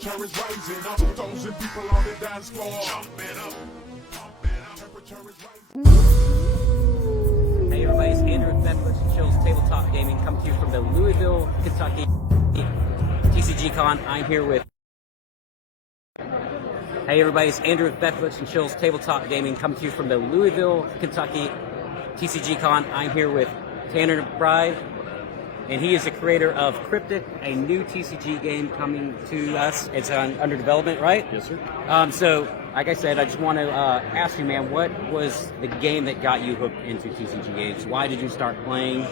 Temperature is rising up, 2,000 people on the dance floor. Jumping up, temperature is rising. Hey everybody, it's Andrew with Netflix and Chill's Tabletop Gaming, coming to you from the Louisville Kentucky TCG Con. I'm here with... Hey everybody, it's Andrew with Netflix and Chill's Tabletop Gaming, coming to you from the Louisville Kentucky TCG Con. I'm here with Tanner McBride, and he is the creator of Kryptic, a new TCG game coming to us. It's under development, right? Yes, sir. So, like I said, I just want to ask you, man, what was the game that got you hooked into TCG games? Why did you start playing?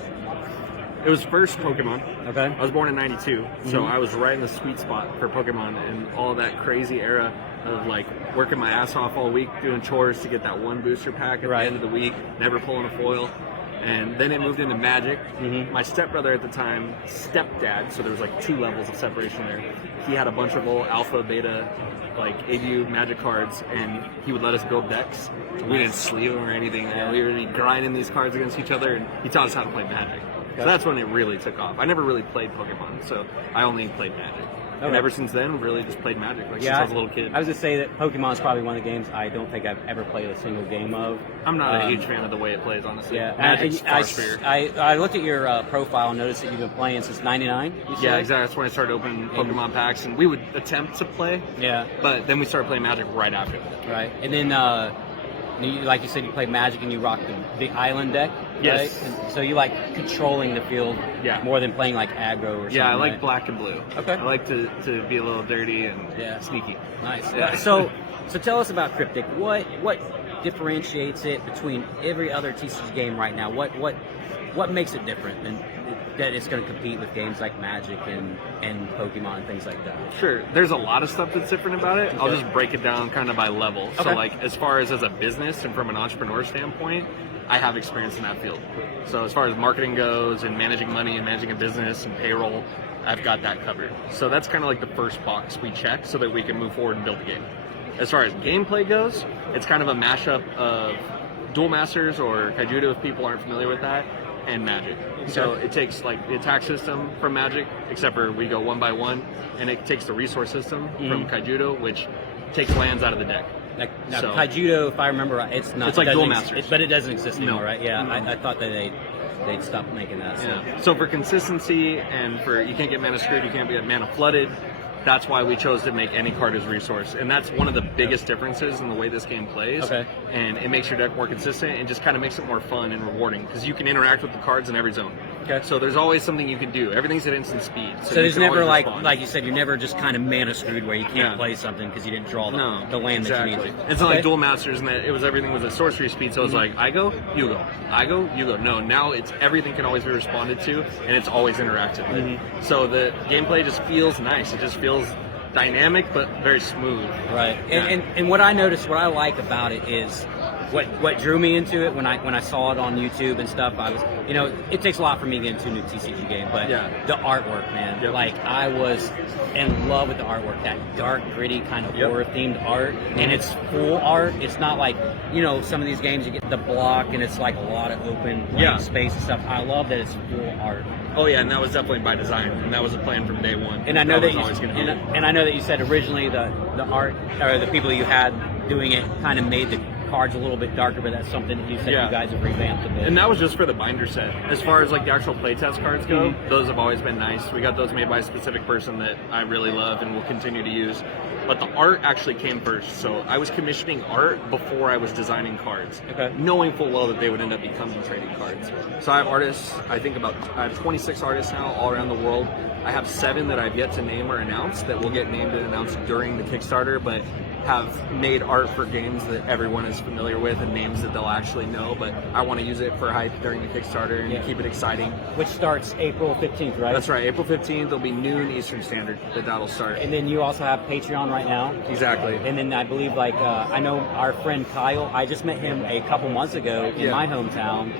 It was first Pokemon. Okay. I was born in '92, so I was right in the sweet spot for Pokemon and all that crazy era of like working my ass off all week doing chores to get that one booster pack at the end of the week, never pulling a foil. And then it moved into Magic. My stepbrother at the time, stepdad, so there was like 2 levels of separation there. He had a bunch of old alpha, beta, like ABU Magic cards, and he would let us build decks. We didn't sleeve them or anything. We were grinding these cards against each other, and he taught us how to play Magic. So that's when it really took off. I never really played Pokemon, so I only played Magic. And ever since then, really just played Magic, since I was a little kid. I was going to say that Pokemon is probably one of the games I don't think I've ever played a single game of. I'm not a huge fan of the way it plays, honestly. Yeah, Magic's far superior. I looked at your profile and noticed that you've been playing since '99. Yeah, exactly. That's when I started opening Pokemon packs, and we would attempt to play. Yeah. But then we started playing Magic right after. Right, and then like you said, you played Magic and you rocked the island deck. Yes. Right? And so you like controlling the field more than playing like aggro or something. Yeah, I like black and blue. Okay. I like to be a little dirty and sneaky. Nice. Yeah. So tell us about Kryptic. What differentiates it between every other TCG game right now? What makes it different than that it's going to compete with games like Magic and Pokemon and things like that? Sure. There's a lot of stuff that's different about it. I'll just break it down kind of by level. Okay. So like as far as a business and from an entrepreneur standpoint, I have experience in that field. So as far as marketing goes and managing money and managing a business and payroll, I've got that covered. So that's kind of like the first box we check so that we can move forward and build the game. As far as gameplay goes, it's kind of a mashup of Duel Masters or Kaijudo if people aren't familiar with that, and Magic. Okay. So it takes like the attack system from Magic, except for we go 1 by 1, and it takes the resource system from Kaijudo, which takes lands out of the deck. Now, Kaijudo, if I remember right, it's not. It's like Duel Masters, but it doesn't exist anymore, right? Yeah, I thought that they'd stopped making that. So. Yeah. So for consistency and for you can't get mana screwed, you can't get mana flooded. That's why we chose to make any card as resource, and that's one of the biggest differences in the way this game plays. Okay. And it makes your deck more consistent and just kind of makes it more fun and rewarding because you can interact with the cards in every zone. Okay. So there's always something you can do. Everything's at instant speed. So there's never like you said, you're never just kind of mana screwed where you can't play something because you didn't draw the land that you need to. It's not like Duel Masters and that everything was at sorcery speed. So it's like I go, you go, I go, you go. No, now it's everything can always be responded to and it's always interacted with. So the gameplay just feels nice. It just feels dynamic but very smooth. Right. And what I noticed, what I like about it is what drew me into it when I saw it on YouTube and stuff. I was, it takes a lot for me to get into a new TCG game, but the artwork, man. Yep. Like I was in love with the artwork, that dark, gritty kind of horror themed art, and it's full art. It's not like some of these games you get the block and it's like a lot of open space and stuff. I love that it's full art. Oh yeah, and that was definitely by design, and that was a plan from day one. And I know that I know that you said originally the art or the people you had doing it kind of made the cards a little bit darker, but that's something that you said you guys have revamped a bit. And that was just for the binder set. As far as like the actual playtest cards go, those have always been nice. We got those made by a specific person that I really love and will continue to use. But the art actually came first. So I was commissioning art before I was designing cards, knowing full well that they would end up becoming trading cards. So I have artists, I have 26 artists now all around the world. I have 7 that I've yet to name or announce that will get named and announced during the Kickstarter, but have made art for games that everyone is familiar with and names that they'll actually know, but I want to use it for hype during the Kickstarter and keep it exciting. Which starts April 15th, right? That's right, April 15th, it'll be noon Eastern Standard that'll start. And then you also have Patreon right now. Exactly. And then I believe, like, I know our friend Kyle, I just met him a couple months ago in my hometown.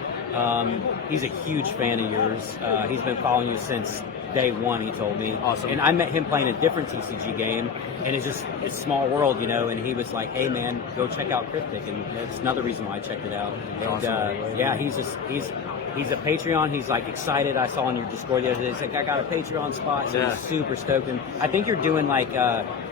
He's a huge fan of yours. He's been following you since day one, he told me. Awesome. And I met him playing a different TCG game, and it's just a small world, and he was like, hey man, go check out Kryptik, and that's another reason why I checked it out. And yeah, he's a Patreon. He's like excited. I saw on your Discord the other day, he's like, I got a Patreon spot, so he's super stoked. And I think you're doing like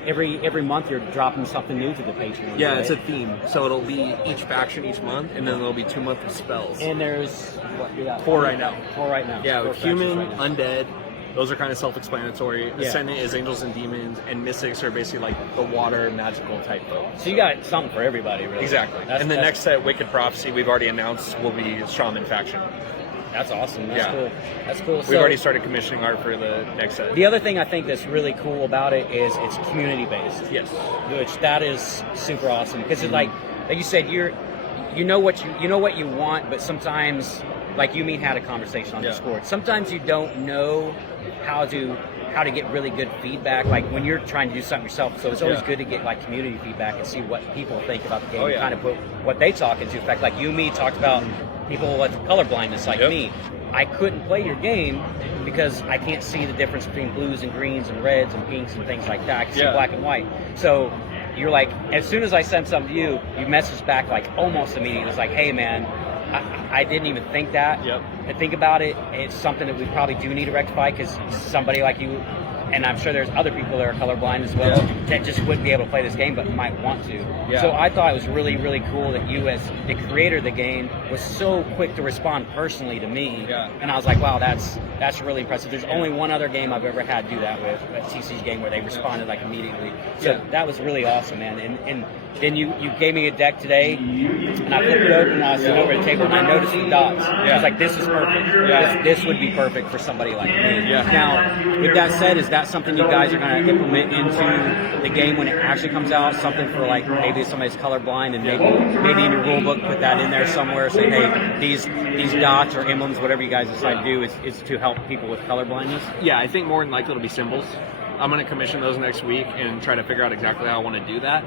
every month you're dropping something new to the Patreon. Yeah, right? it's a theme. So it'll be each faction each month, and then there'll be 2 months of spells. And there's what you got? 4 right now. 4 right now. Yeah, 4 human, factions right now. undead. Those are kind of self-explanatory. Yeah. Ascendant is angels and demons, and mystics are basically like the water magical type folk. So you got something for everybody, really. Exactly. And the next set, Wicked Prophecy, we've already announced will be Shaman faction. That's awesome. That's cool. That's cool. We've already started commissioning art for the next set. The other thing I think that's really cool about it is it's community based. Yes. Which that is super awesome because it's like you said, you know what you want, but sometimes, like you and me had a conversation on Discord. Sometimes you don't know how to get really good feedback, like when you're trying to do something yourself. So it's always good to get like community feedback and see what people think about the game, and kind of put what they talk into effect. Like you and me talked about people with color blindness, like me. I couldn't play your game because I can't see the difference between blues and greens and reds and pinks and things like that. I can see black and white. So you're like, as soon as I sent something to you, you messaged back like almost immediately. It's like, hey man, I didn't even think that. To think about it, it's something that we probably do need to rectify because somebody like you, and I'm sure there's other people that are colorblind as well that just wouldn't be able to play this game but might want to. So I thought it was really, really cool that you, as the creator of the game, was so quick to respond personally to me. And I was like, wow, that's really impressive. There's only one other game I've ever had do that with, a TCG game, where they responded like immediately. So that was really awesome, man. And then you gave me a deck today, and I flipped it open, and I was sitting over at the table, and I noticed the dots. I was like, this is perfect. This would be perfect for somebody like me. Now, with that said, is that something you guys are going to implement into the game when it actually comes out? Something for like maybe somebody's colorblind, and maybe in your rule book put that in there somewhere, say, hey, these dots or emblems, whatever you guys decide to do, is to help people with colorblindness? Yeah, I think more than likely it'll be symbols. I'm going to commission those next week and try to figure out exactly how I want to do that.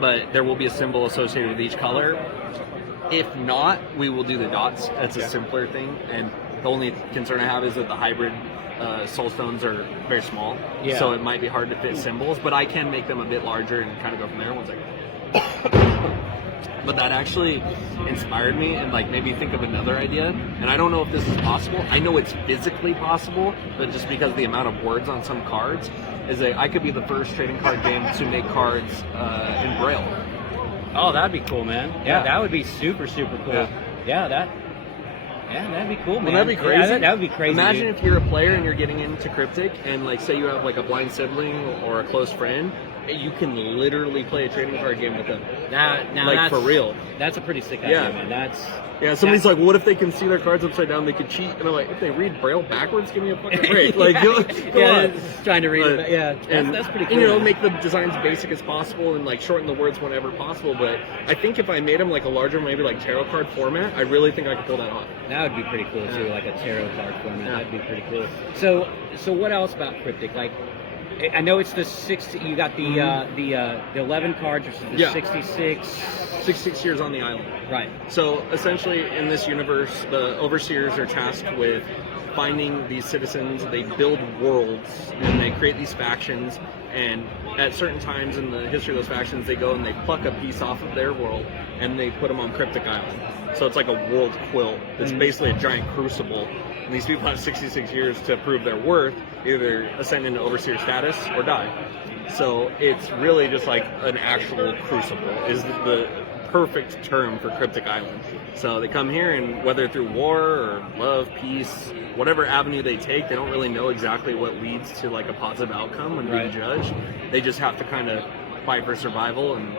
But there will be a symbol associated with each color. If not, we will do the dots. That's a simpler thing. And the only concern I have is that the hybrid soul stones are very small. So it might be hard to fit symbols, but I can make them a bit larger and kind of go from there. One second. But that actually inspired me and like made me think of another idea. And I don't know if this is possible. I know it's physically possible, but just because of the amount of words on some cards, is that I could be the first trading card game to make cards in Braille. Oh, that'd be cool, man. Yeah, that would be super, super cool. That'd be cool, man. Well, that'd be crazy. That would be crazy. Imagine dude. if you're a player and you're getting into Kryptik, and like say you have like a blind sibling or a close friend, you can literally play a trading card game with them. Now like for real. That's a pretty sick idea, man. Somebody's like, what if they can see their cards upside down? They could cheat. And I'm like, if they read Braille backwards, give me a fucking break. Like, trying to read it. That's pretty cool. You know, make the designs basic as possible and like shorten the words whenever possible. But I think if I made them like a larger, maybe like tarot card format, I really think I could pull that off. That would be pretty cool too, like a tarot card format. That'd be pretty cool. So what else about Kryptik? Like, I know it's the 60. You got the 11 cards, which is the 66. 66 years on the island. Right. So essentially, in this universe, the overseers are tasked with finding these citizens. They build worlds and they create these factions. And at certain times in the history of those factions, they go and they pluck a piece off of their world and they put them on Kryptik Island. So it's like a world quilt. It's basically a giant crucible. And these people have 66 years to prove their worth, either ascend into overseer status or die. So it's really just like an actual crucible is the perfect term for Kryptik Island. So they come here, and whether through war or love, peace, whatever avenue they take, they don't really know exactly what leads to like a positive outcome when being judged. They just have to kind of fight for survival and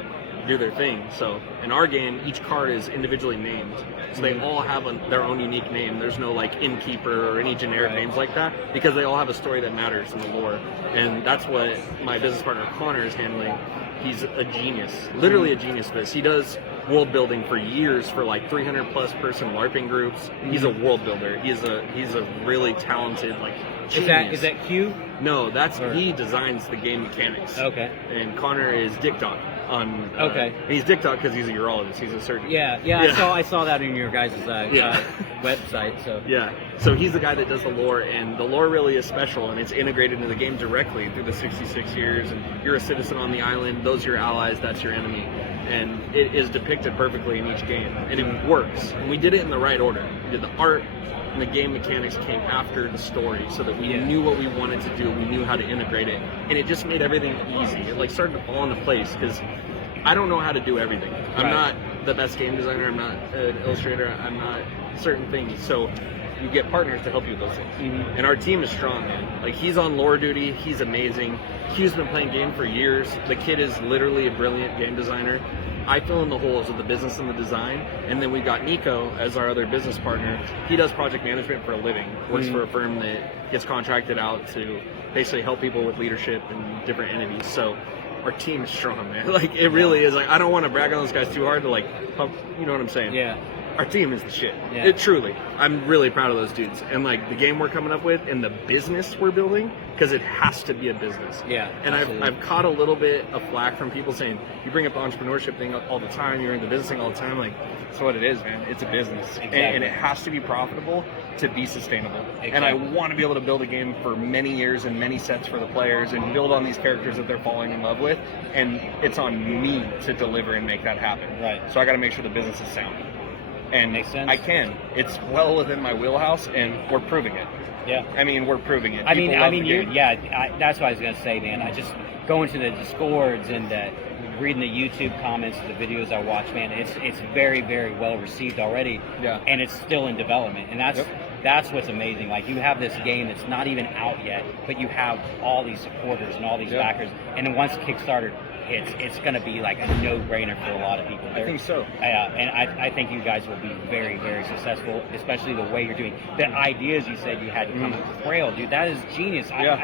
do their thing. So in our game, each card is individually named. So they all have their own unique name. There's no like innkeeper or any generic names like that, because they all have a story that matters in the lore. And that's what my business partner Connor is handling. He's a genius, literally a genius for this. He does world building for years for like 300 plus person LARPing groups. He's a world builder. He's a really talented like genius. Is that Q? No, he designs the game mechanics. Okay. And Connor is Dick Doc on. Okay. And he's Dick Doc because he's a urologist. He's a surgeon. Yeah. I saw that in your guys' website. So yeah, so he's the guy that does the lore, and the lore really is special, and it's integrated into the game directly through the 66 years. And you're a citizen on the island; those are your allies, that's your enemy, and it is depicted perfectly in each game, and it works. And we did it in the right order. We did the art. And the game mechanics came after the story, so that we knew what we wanted to do. We knew how to integrate it, and it just made everything easy. It like started to fall into place because I don't know how to do everything. I'm not the best game designer. I'm not an illustrator. I'm not certain things. So you get partners to help you with those things. And our team is strong, man. Like, he's on lore duty. He's amazing. Q's been playing game for years. The kid is literally a brilliant game designer. I fill in the holes of the business and the design, and then we've got Nico as our other business partner. He does project management for a living, works for a firm that gets contracted out to basically help people with leadership and different entities. So our team is strong, man. Like, it really is. Like, I don't want to brag on those guys too hard to like pump, you know what I'm saying? Yeah. Our team is the shit. Yeah. It truly. I'm really proud of those dudes. And like the game we're coming up with and the business we're building, because it has to be a business. Yeah. And I've caught a little bit of flack from people saying, you bring up the entrepreneurship thing all the time, you're in the business thing all the time. Like, that's what it is, man. It's a business. Exactly. And it has to be profitable to be sustainable. Exactly. And I want to be able to build a game for many years and many sets for the players and build on these characters that they're falling in love with. And it's on me to deliver and make that happen. Right. So I got to make sure the business is sound. And makes sense. I can. It's well within my wheelhouse, and we're proving it. Yeah. I mean, we're proving it. I mean, People that's what I was gonna say, man. I just going to the Discords and reading the YouTube comments of the videos I watch, man. It's very, very well received already. Yeah. And it's still in development, and that's what's amazing. Like, you have this game that's not even out yet, but you have all these supporters and all these backers, and then once Kickstarter hits, it's going to be like a no-brainer for a lot of people. I think so. And I think you guys will be very, very successful, especially the way you're doing. The ideas you said you had to come up with Braille, dude, that is genius. Yeah.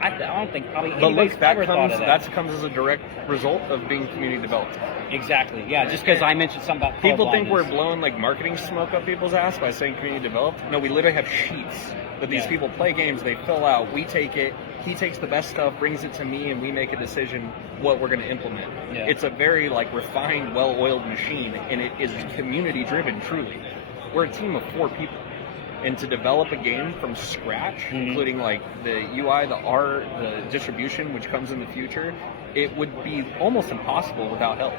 I don't think probably But anybody's look, that ever thought of that. comes as a direct result of being community developed. Exactly. Yeah, just because I mentioned something about People think we're colorblindness. blowing like marketing smoke up people's ass by saying community developed. No, we literally have sheets that these people play games, they fill out, we take it, he takes the best stuff, brings it to me, and we make a decision what we're going to implement. Yeah. It's a very like refined, well-oiled machine, and it is community driven, truly. We're a team of 4 people. And to develop a game from scratch, including like the UI, the art, the distribution, which comes in the future, it would be almost impossible without help.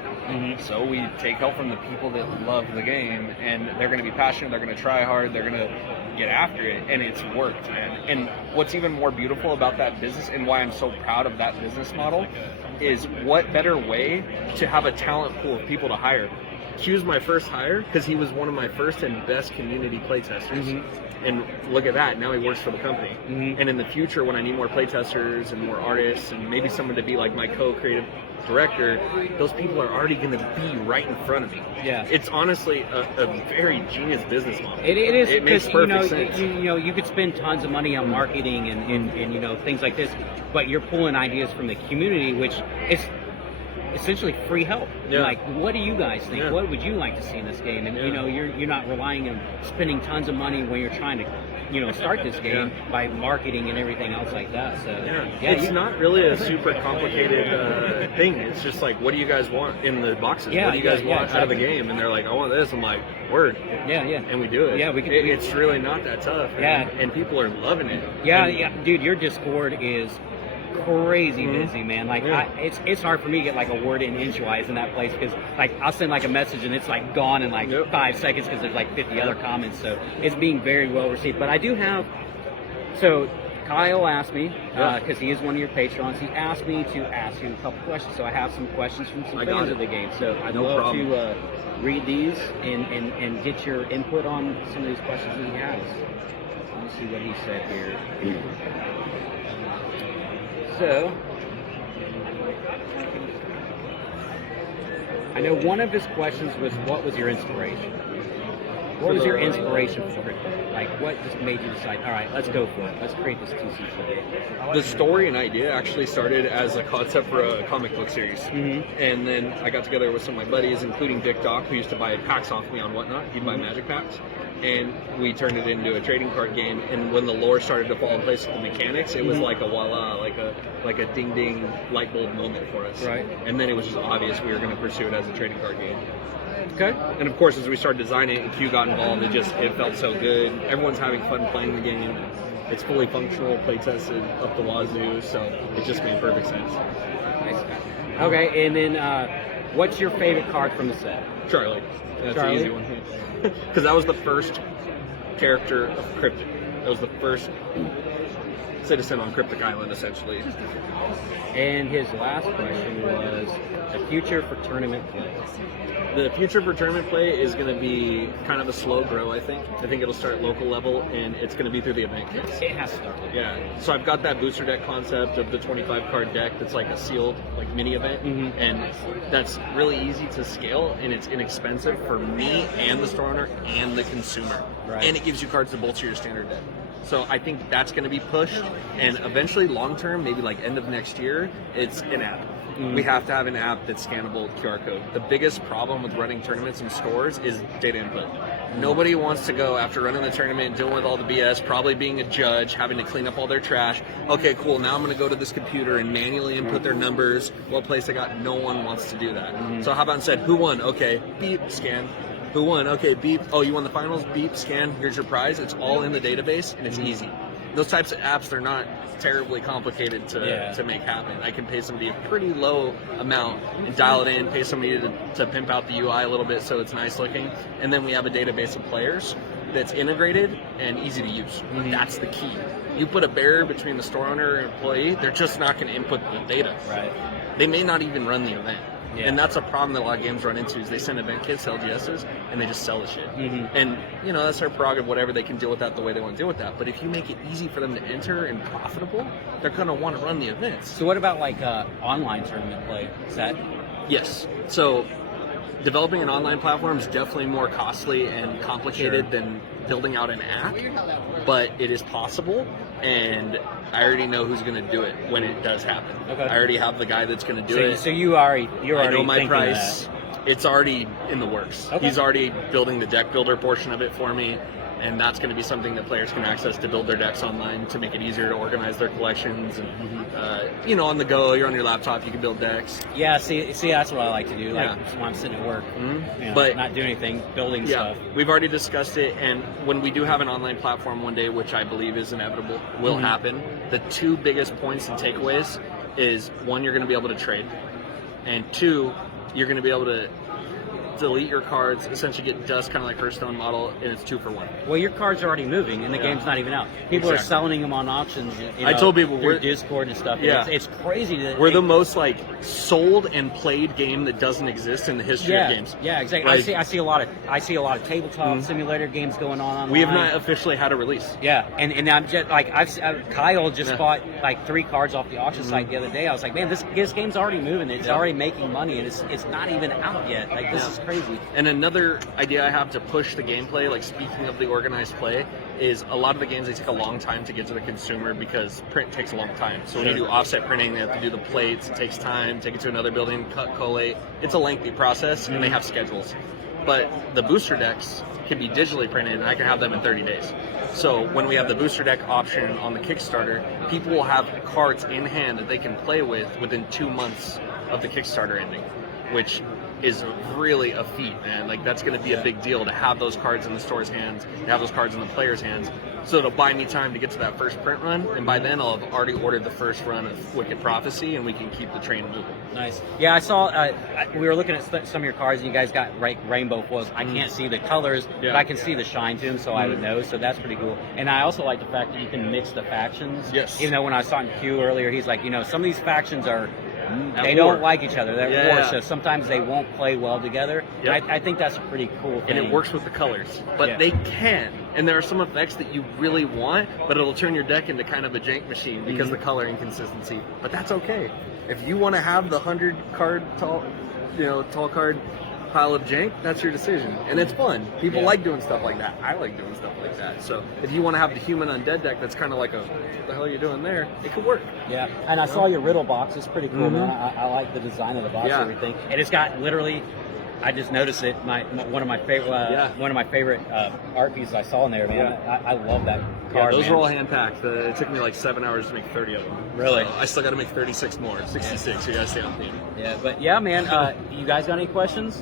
So we take help from the people that love the game, and they're going to be passionate, they're going to try hard, they're going to get after it, and it's worked, man. And what's even more beautiful about that business, and why I'm so proud of that business model, is what better way to have a talent pool of people to hire. Q's my first hire because he was one of my first and best community playtesters. And look at that, now he works for the company. And in the future, when I need more playtesters and more artists and maybe someone to be like my co-creative director, those people are already going to be right in front of me. Yeah. It's honestly a very genius business model. It is. It makes perfect sense. You could spend tons of money on marketing and things like this, but you're pulling ideas from the community, which is essentially free help. Yeah. Like, what do you guys think? Yeah. What would you like to see in this game? And you're not relying on spending tons of money when you're trying to start this game by marketing and everything else like that. So it's not really a super complicated thing. It's just like, what do you guys want in the boxes? What do you guys want out of the game? And they're like, I want this. I'm like, word. Yeah. And we do it. Yeah, it's really not that tough. And people are loving it. Dude, your Discord is crazy busy, man. Like, it's hard for me to get like a word in edgewise in that place, because like I'll send like a message and it's like gone in like 5 seconds because there's like 50 other comments. So it's being very well received. But I do have, so Kyle asked me, because he is one of your patrons, he asked me to ask you a couple questions. So I have some questions from some fans of the game. So I'd love to read these and get your input on some of these questions that he has. Let me see what he said here. So, I know one of his questions was, what was your inspiration? What was your inspiration for it? Like, what just made you decide, all right, let's go for it. Let's create this TCG game? The story and idea actually started as a concept for a comic book series. And then I got together with some of my buddies, including Dick Doc, who used to buy packs off me on Whatnot. He'd buy magic packs. And we turned it into a trading card game. And when the lore started to fall in place with the mechanics, it was like a voila, like a ding ding light bulb moment for us. Right. And then it was just obvious we were going to pursue it as a trading card game. Okay. And of course, as we started designing it and Q got involved, it felt so good. Everyone's having fun playing the game. It's fully functional, play tested up the wazoo, so it just made perfect sense. Nice. Okay, and then what's your favorite card from the set? Charlie. That's Charlie? an easy one. Because that was the first character of Kryptic. That was the first citizen on Kryptic Island, essentially. And his last question was the future for tournament play. The future for tournament play is going to be kind of a slow grow, I think. I think it'll start local level, and it's going to be through the event kits. It has to start. Yeah. So I've got that booster deck concept of the 25 card deck that's like a sealed like mini event, and that's really easy to scale, and it's inexpensive for me and the store owner and the consumer. Right. And it gives you cards to bolster your standard deck. So I think that's going to be pushed, and eventually, long term, maybe like end of next year, it's an app. We have to have an app that's scannable QR code. The biggest problem with running tournaments in stores is data input. Nobody wants to go after running the tournament, dealing with all the BS, probably being a judge, having to clean up all their trash. Okay, cool, now I'm going to go to this computer and manually input their numbers, what place they got. No one wants to do that. So how about instead, who won? Okay, beep, scan. Who won? Okay, beep. Oh, you won the finals? Beep, scan. Here's your prize. It's all in the database, and it's easy. Those types of apps, they're not terribly complicated to make happen. I can pay somebody a pretty low amount and dial it in, pay somebody to pimp out the UI a little bit so it's nice looking, and then we have a database of players that's integrated and easy to use. That's the key. You put a barrier between the store owner and employee, they're just not going to input the data. Right. They may not even run the event. Yeah. And that's a problem that a lot of games run into is they send event kits, LGSs, and they just sell the shit. And, you know, that's their prerogative, whatever, they can deal with that the way they want to deal with that. But if you make it easy for them to enter and profitable, they're going to want to run the events. So what about like online tournament play? Is that? Yes. So developing an online platform is definitely more costly and complicated than building out an app, but it is possible, and I already know who's going to do it when it does happen. Okay. I already have the guy that's going to do it. So you're already I know my thinking price. that. It's already in the works. Okay. He's already building the deck builder portion of it for me, and that's going to be something that players can access to build their decks online to make it easier to organize their collections. And you know, on the go, you're on your laptop, you can build decks. Yeah, see, that's what I like to do. Like when I'm sitting at work, you know, But not doing anything, building stuff. We've already discussed it, and when we do have an online platform one day, which I believe is inevitable, will happen, the two biggest points and takeaways is, one, you're going to be able to trade, and two, you're going to be able to delete your cards, essentially get dust, kind of like Hearthstone model, and it's 2 for 1. Well, your cards are already moving, and the game's not even out. People are selling them on auctions. You know, I told people through Discord and stuff. Yeah. It's crazy. We're the most like sold and played game that doesn't exist in the history of games. Yeah, exactly. Like, I see a lot of tabletop simulator games going on online. We have not officially had a release. Yeah, and I'm just like Kyle just bought like 3 cards off the auction site the other day. I was like, man, this game's already moving. It's already making money, and it's not even out yet. Like this is crazy. And another idea I have to push the gameplay, like speaking of the organized play, is a lot of the games, they take a long time to get to the consumer because print takes a long time. So when you do offset printing, they have to do the plates, it takes time, take it to another building, cut, collate. It's a lengthy process, and they have schedules. But the booster decks can be digitally printed, and I can have them in 30 days. So when we have the booster deck option on the Kickstarter, people will have cards in hand that they can play with within 2 months of the Kickstarter ending, which is really a feat, man. Like, that's going to be a big deal to have those cards in the store's hands, to have those cards in the player's hands. So it'll buy me time to get to that first print run, and by then I'll have already ordered the first run of Wicked Prophecy, and we can keep the train moving. Nice. Yeah, I saw, we were looking at some of your cards, and you guys got rainbow foils. I can't see the colors, but I can see the shine to them, so I would know, so that's pretty cool. And I also like the fact that you can mix the factions. Yes. Even though when I saw in Q earlier, he's like, you know, some of these factions are, they war. don't like each other. They're at war, so sometimes they won't play well together. Yep. I think that's a pretty cool thing. And it works with the colors. But they can. And there are some effects that you really want, but it'll turn your deck into kind of a jank machine because of the color inconsistency. But that's okay. If you want to have the 100 card tall card pile of jank, that's your decision. And it's fun. People Yeah. like doing stuff like that. I like doing stuff like that. So if you want to have the human undead deck that's kind of like a, what the hell are you doing there? It could work. Yeah, and I saw your riddle box. It's pretty cool, Mhm. man. I like the design of the box Yeah. and everything. And it's got literally, I just noticed it. One of my favorite art pieces I saw in there, man. I love that Yeah, card. those man. were all hand packed. It took me like 7 hours to make 30 of them. Really? So I still got to make 36 more, 66. So you got to stay on theme. Yeah, but yeah, man. You guys got any questions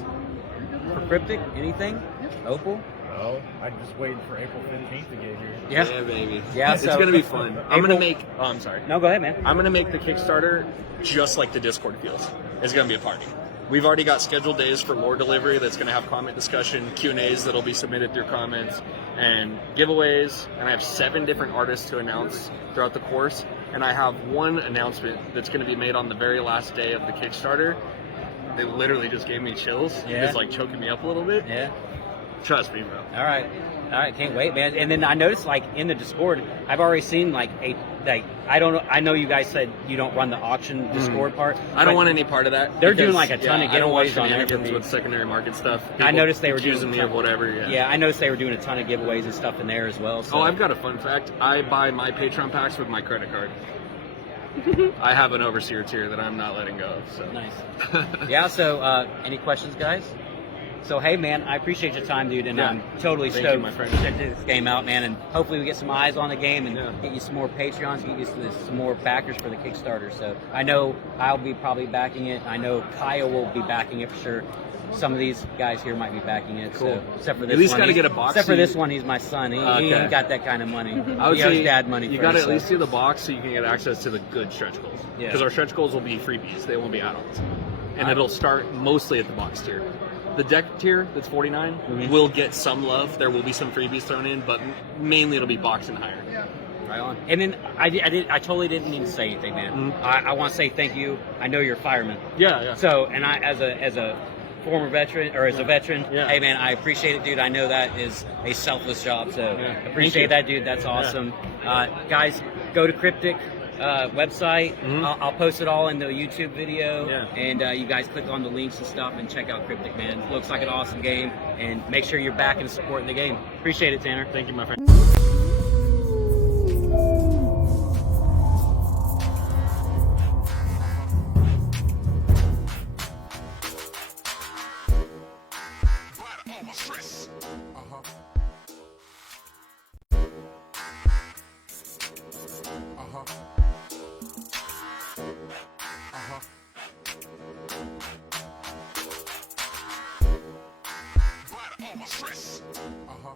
for Kryptic? Anything? Opal? Oh, I'm just waiting for April 15th to get here. Yeah. Baby. Yeah, It's so- gonna be fun. I'm April- gonna make. Oh, I'm sorry. No, go ahead, man. I'm gonna make the Kickstarter just like the Discord feels. It's gonna be a party. We've already got scheduled days for lore delivery that's gonna have comment discussion, Q&As that'll be submitted through comments, and giveaways. And I have 7 different artists to announce throughout the course. And I have one announcement that's gonna be made on the very last day of the Kickstarter. They literally just gave me chills. Yeah. It's like choking me up a little bit. Yeah. Trust me, bro. All right, can't wait, man. And then I noticed, like in the Discord, I've already seen like I don't know. I know you guys said you don't run the auction Discord part. I don't want any part of that. They're doing because, like a ton of I don't watch giveaways on there for shenanigans me. with secondary market stuff. I People noticed they were doing accusing me of whatever. Yeah. Yeah, I noticed they were doing a ton of giveaways and stuff in there as well. So. Oh, I've got a fun fact. I buy my Patreon packs with my credit card. I have an overseer tier that I'm not letting go of. So. Nice. Yeah. So, any questions, guys? So, hey, man, I appreciate your time, dude, and Yeah. I'm totally Thank stoked you, my friend. to check this game out, man. And hopefully, we get some eyes on the game and Yeah. get you some more Patreons, get you some more backers for the Kickstarter. So, I know I'll be probably backing it. I know Kyle will be backing it for sure. Some of these guys here might be backing it. Cool. So, except for this At least one, gotta he's- get a box Except for so this you- one, he's my son. He Okay. ain't got that kind of money. I would he say owes dad money. you for got to it, at so. least see the box so you can get access to the good stretch goals. Yeah. Because our stretch goals will be freebies; they won't be add-ons, and it'll start mostly at the box tier. The deck tier that's 49 will get some love. There will be some freebies thrown in, but mainly it'll be box and higher. Right on. And then I totally didn't need to say anything, man. I want to say thank you. I know you're a fireman. Yeah, yeah. So, and I, as a former veteran, or as a veteran, Yeah. hey, man, I appreciate it, dude. I know that is a selfless job, so Yeah. Thank appreciate you. that, dude. That's awesome. Guys, go to Kryptic website. I'll post it all in the YouTube video, Yeah. and you guys click on the links and stuff and check out Kryptic, man. Looks like an awesome game, and make sure you're backing and supporting the game. Appreciate it, Tanner. Thank you, my friend. All my stress. Uh-huh. Uh-huh. Uh-huh. All my stress. Uh-huh.